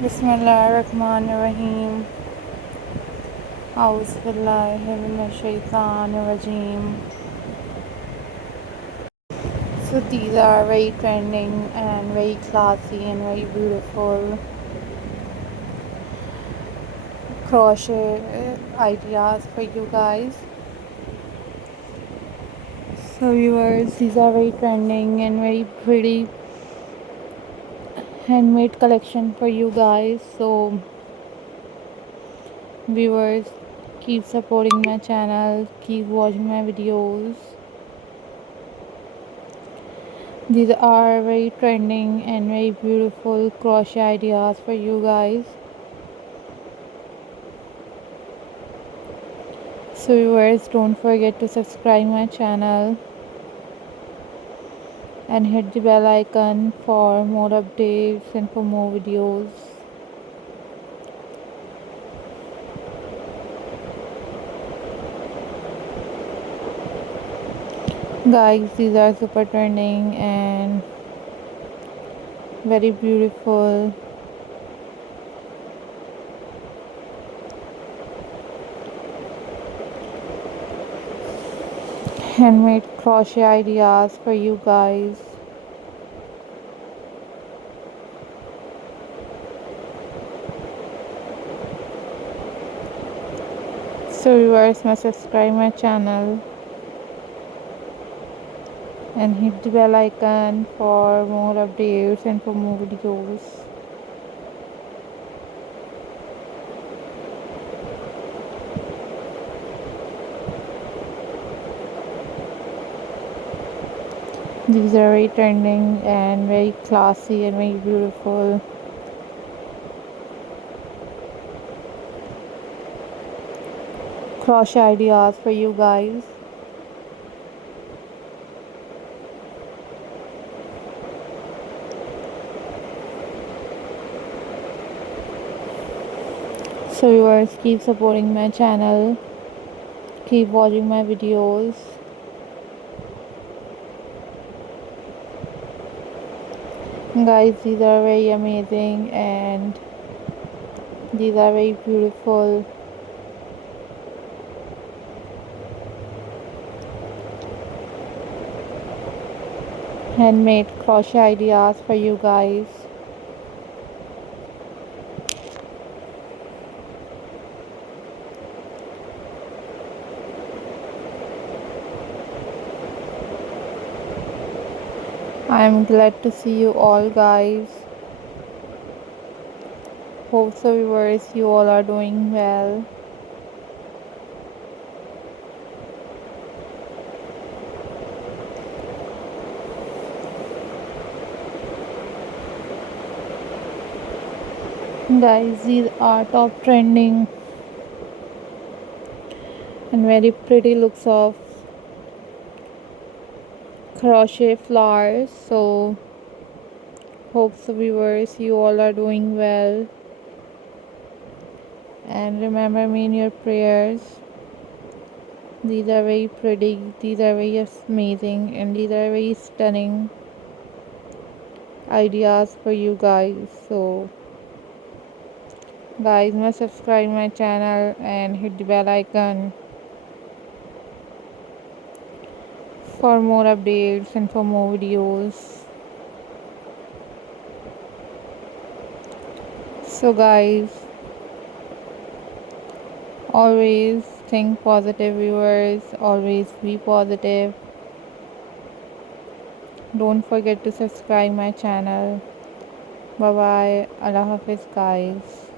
Bismillahirrahmanirrahim. Auzubillahi minash-shaytanir-rajeem. So these are very trending and very classy and very beautiful crochet ideas for you guys. So viewers, these are very trending and very pretty handmade collection for you guys. So viewers, keep supporting my channel, keep watching my videos. These are very trending and very beautiful crochet ideas for you guys. So viewers, don't forget to subscribe my channel and hit the bell icon for more updates and for more videos. Guys, these are super trending and very beautiful handmade crochet ideas for you guys. So viewers, must subscribe my channel and hit the bell icon for more updates and for more videos. These are very trending and very classy and very beautiful crochet ideas for you guys. So viewers, keep supporting my channel, keep watching my videos. Guys, these are very amazing and these are very beautiful handmade crochet ideas for you guys. I am glad to see you all guys. Hope so viewers, you all are doing well. Guys, these are top trending and very pretty looks of crochet flowers. So hope so viewers, you all are doing well and remember me in your prayers. These are very pretty, these are very amazing and these are very stunning ideas for you guys. So guys, must subscribe my channel and hit the bell icon for more updates and for more videos. So guys, always think positive viewers, always be positive. Don't forget to subscribe my channel. Bye bye. Allah Hafiz guys.